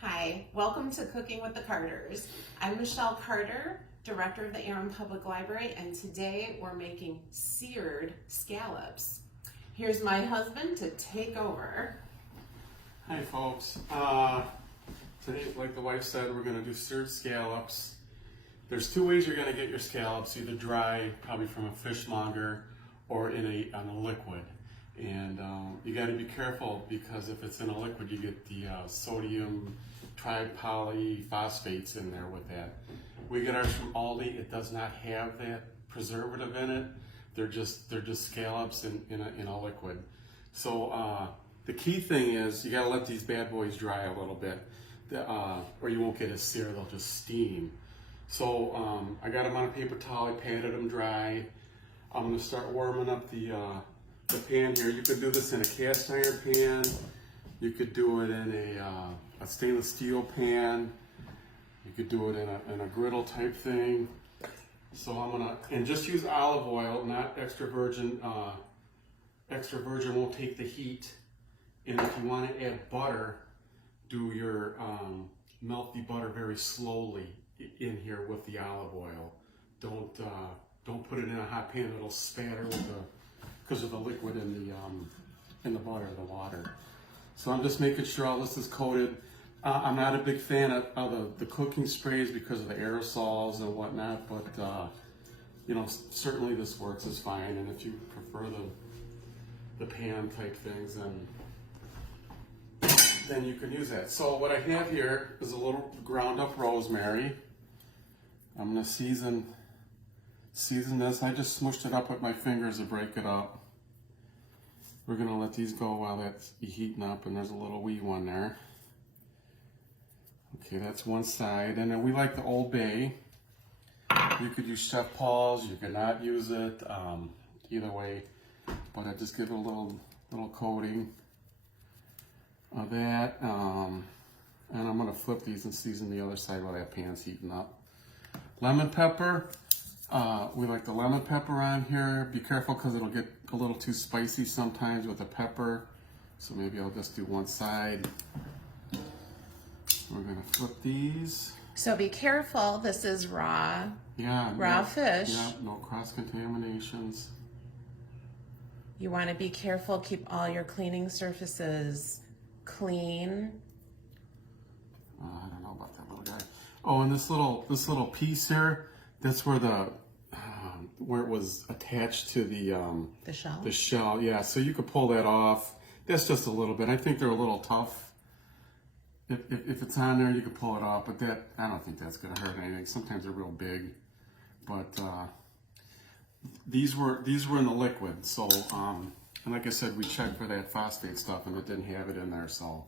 Hi, welcome to Cooking with the Carters. I'm Michelle Carter, Director of the Aaron Public Library, and today we're making seared scallops. Here's my husband to take over. Hi folks, today like the wife said we're going to do seared scallops. There's two ways you're going to get your scallops, either dry, probably from a fishmonger, or in a liquid. And you got to be careful because if it's in a liquid you get the sodium tripolyphosphates in there with that. We get ours from Aldi. It does not have that preservative in it. They're just scallops in a liquid. So the key thing is you got to let these bad boys dry a little bit, or you won't get as sear. They'll just steam. So I got them on a paper towel. I patted them dry. I'm going to start warming up the pan here. You could do this in a cast iron pan. You could do it in a stainless steel pan. You could do it in a griddle type thing. So I'm gonna, and just use olive oil, not extra virgin. Extra virgin won't take the heat. And if you want to add butter, do your melt the butter very slowly in here with the olive oil. Don't put it in a hot pan. It'll spatter because of the liquid in the butter, the water. So I'm just making sure all this is coated. I'm not a big fan of the cooking sprays because of the aerosols and whatnot, but you know, certainly this works is fine. And if you prefer the pan type things, then you can use that. So what I have here is a little ground up rosemary. I'm gonna season this. I just smushed it up with my fingers to break it up. We're gonna let these go while that's heating up, and there's a little wee one there. Okay, that's one side. And then we like the Old Bay. You could use Chef Paul's, you could not use it, either way. But I just give it a little coating of that. And I'm gonna flip these and season the other side while that pan's heating up. Lemon pepper. We like the lemon pepper on here. Be careful because it'll get a little too spicy sometimes with the pepper. So maybe I'll just do one side. We're gonna flip these. So be careful, this is raw fish. Yeah, no cross contaminations. You want to be careful, keep all your cleaning surfaces clean. I don't know about that little guy. Oh, and this little piece here, that's where where it was attached to the shell? The shell, yeah. So you could pull that off. That's just a little bit. I think they're a little tough. If it's on there, you can pull it off. But I don't think that's going to hurt anything. Sometimes they're real big. But these were in the liquid. So and like I said, we checked for that phosphate stuff, and it didn't have it in there. So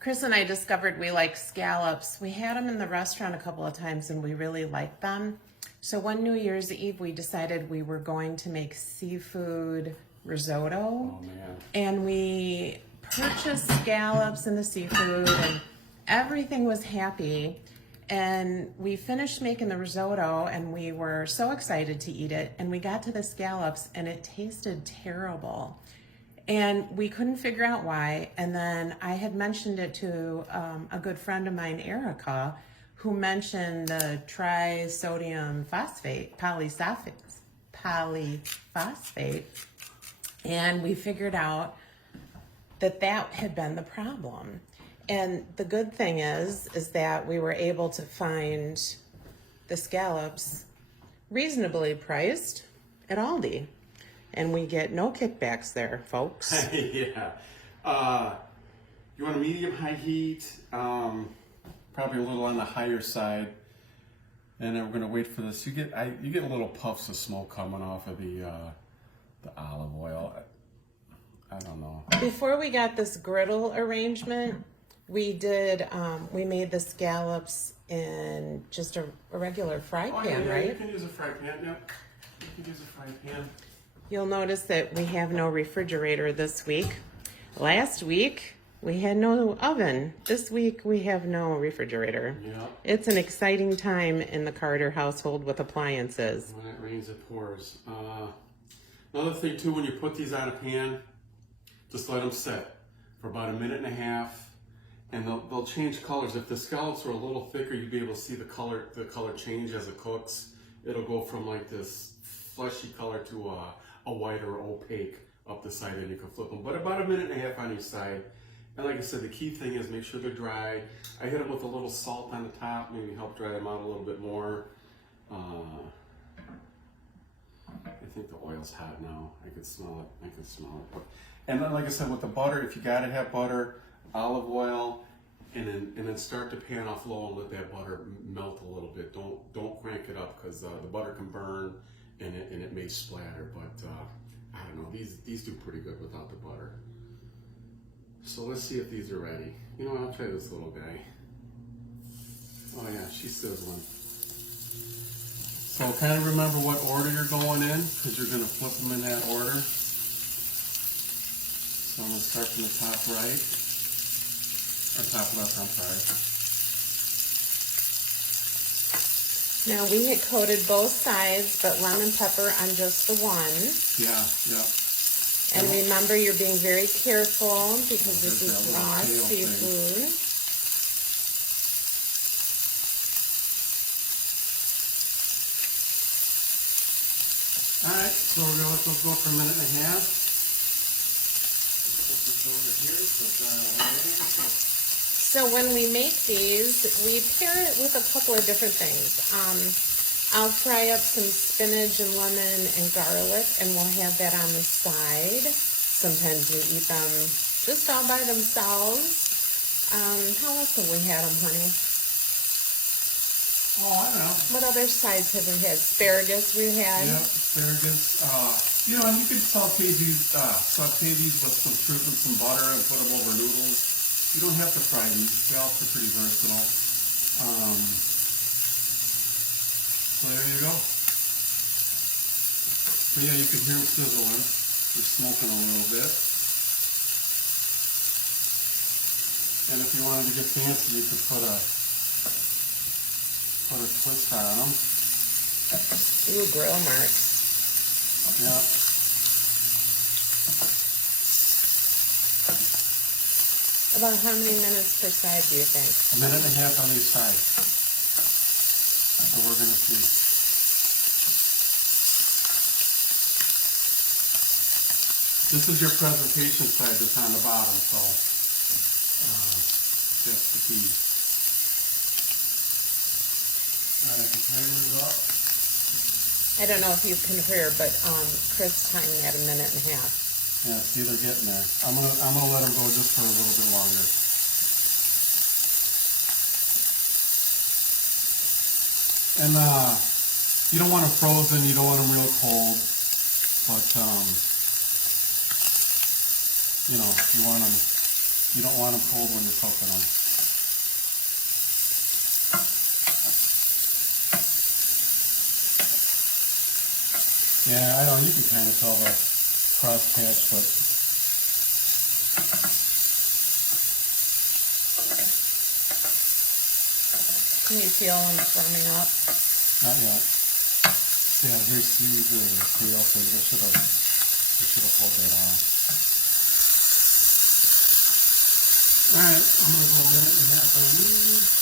Chris and I discovered we like scallops. We had them in the restaurant a couple of times and we really liked them. So one New Year's Eve, we decided we were going to make seafood risotto. oh man. And we purchased scallops and the seafood and everything was happy. And we finished making the risotto and we were so excited to eat it. And we got to the scallops and it tasted terrible. And we couldn't figure out why. And then I had mentioned it to a good friend of mine, Erica, who mentioned the trisodium phosphate, polyphosphate. And we figured out that had been the problem. And the good thing is that we were able to find the scallops reasonably priced at Aldi. And we get no kickbacks there, folks. Yeah. You want a medium-high heat, probably a little on the higher side. And then we're going to wait for this. You get a little puffs of smoke coming off of the olive oil. I don't know. Before we got this griddle arrangement, we made the scallops in just a regular fry pan, yeah, right? You can use a fry pan, yep. You can use a fry pan. You'll notice that we have no refrigerator this week. Last week, we had no oven. This week, we have no refrigerator. Yeah. It's an exciting time in the Carter household with appliances. When it rains, it pours. Another thing, too, when you put these on a pan, just let them sit for about 1.5 minutes. and they'll change colors. If the scallops are a little thicker, you'd be able to see the color change as it cooks. It'll go from like this fleshy color to a whiter opaque up the side, and you can flip them. But about 1.5 minutes on each side. And like I said, the key thing is make sure they're dry. I hit them with a little salt on the top, maybe help dry them out a little bit more. I think the oil's hot now. I can smell it. I can smell it. And then, like I said, with the butter, if you gotta have butter, olive oil, and then start to pan off low and let that butter melt a little bit. Don't crank it up because the butter can burn and it may splatter. But I don't know. These do pretty good without the butter. So let's see if these are ready. You know what? I'll try this little guy. Oh yeah, she's sizzling. So kind of remember what order you're going in, because you're going to flip them in that order. So I'm going to start from the top right, or top left, I'm sorry. Now we had coated both sides, but lemon pepper on just the one. Yeah, yeah. And remember, you're being very careful because this is There's that raw little tail seafood. Alright, so we're going to let those go for 1.5 minutes. Put this over here so it's away. So when we make these, we pair it with a couple of different things. I'll fry up some spinach and lemon and garlic, and we'll have that on the side. Sometimes we eat them just all by themselves. How else have we had them, honey? Oh, I don't know. What other sides have we had? Asparagus we had. Yep, asparagus. You know, and you can saute these with some fruit and some butter and put them over noodles. You don't have to fry these. Scallops are pretty versatile. So there you go. But yeah, you can hear them sizzling. They're smoking a little bit. And if you wanted to get fancy, you could put a twist on them. Ooh, grill marks. Yeah. About how many minutes per side do you think? 1.5 minutes on each side. So we're going to see. This is your presentation side that's on the bottom, so that's the key. Alright, the timer's up. I don't know if you can hear, but Chris timed at 1.5 minutes. Yeah, see, they're getting there. I'm gonna let them go just for a little bit longer. And you don't want them frozen, you don't want them real cold, but you know, you don't want them cold when you're cooking them. Yeah, I know, you can kind of tell the cross patch, but Can you feel them firming up? not yet. Yeah, here's usually the tail thing. I should have pulled that off. Alright, I'm gonna go 1.5 minutes on these.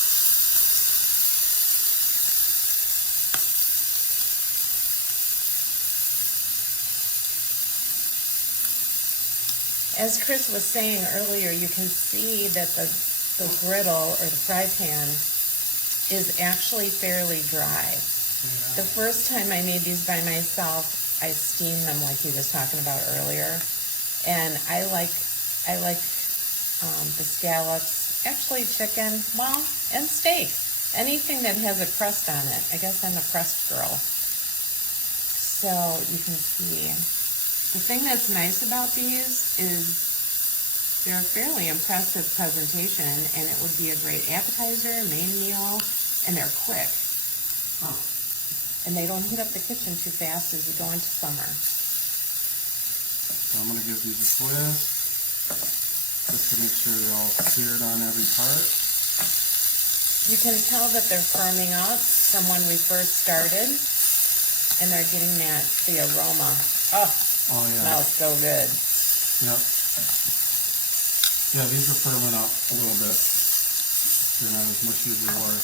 As Chris was saying earlier, you can see that the griddle or the fry pan is actually fairly dry. The first time I made these by myself, I steamed them like he was talking about earlier, and I like the scallops, actually chicken, well, and steak. Anything that has a crust on it. I guess I'm a crust girl. So you can see. The thing that's nice about these is they're a fairly impressive presentation, and it would be a great appetizer, main meal, and they're quick. Oh. And they don't heat up the kitchen too fast as you go into summer. So I'm going to give these a twist, just to make sure they're all seared on every part. You can tell that they're firming up from when we first started, and they're getting the aroma. Oh yeah. Smells so good. Yep. Yeah, these are firming up a little bit. They're not as mushy as they were.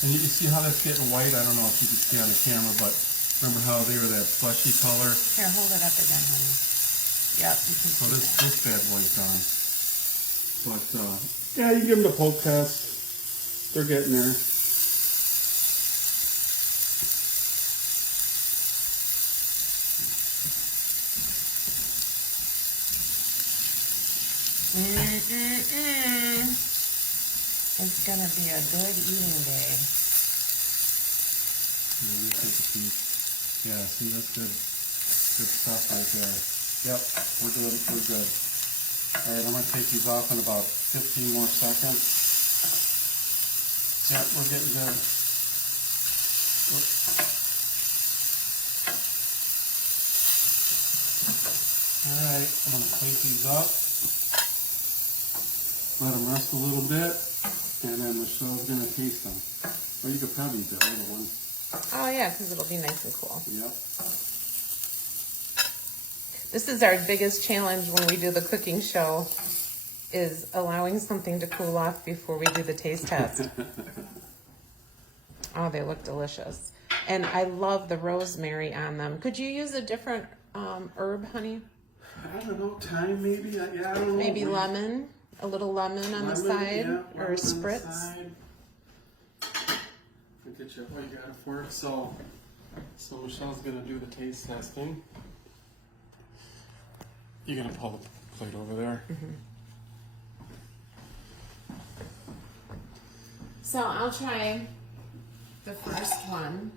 And you see how that's getting white? I don't know if you can see on the camera, but remember how they were that fleshy color? Here, hold it up again, honey. Yep, you can So see this bad boy's done. But yeah, you give them the poke test. They're getting there. It's gonna be a good eating day. Let me take a peek. Yeah, see, that's good. Good stuff right there. Yep, we're good. We're good. All right, I'm gonna take these off in about 15 more seconds. Yep, we're getting good. Oops. All right, I'm gonna plate these up. Let them rest a little bit, and then Michelle's gonna taste them. Or you could probably eat the other one. Oh yeah, because it'll be nice and cool. Yep. This is our biggest challenge when we do the cooking show, is allowing something to cool off before we do the taste test. Oh, they look delicious. And I love the rosemary on them. Could you use a different herb, honey? I don't know, thyme maybe? Yeah, I don't know. Maybe lemon? A little lemon on the side? Yeah, or a lemon spritz? on the side. I'll get you what you got it for. So Michelle's gonna do the taste testing. You're gonna pull the plate over there. Mm-hmm. So I'll try the first one.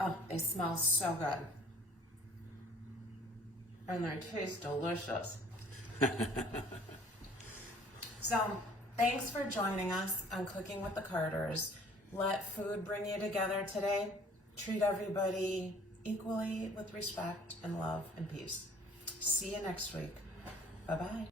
Oh, they smell so good. And they taste delicious. So, thanks for joining us on Cooking with the Carters. Let food bring you together today. Treat everybody equally with respect and love and peace. See you next week. Bye-bye.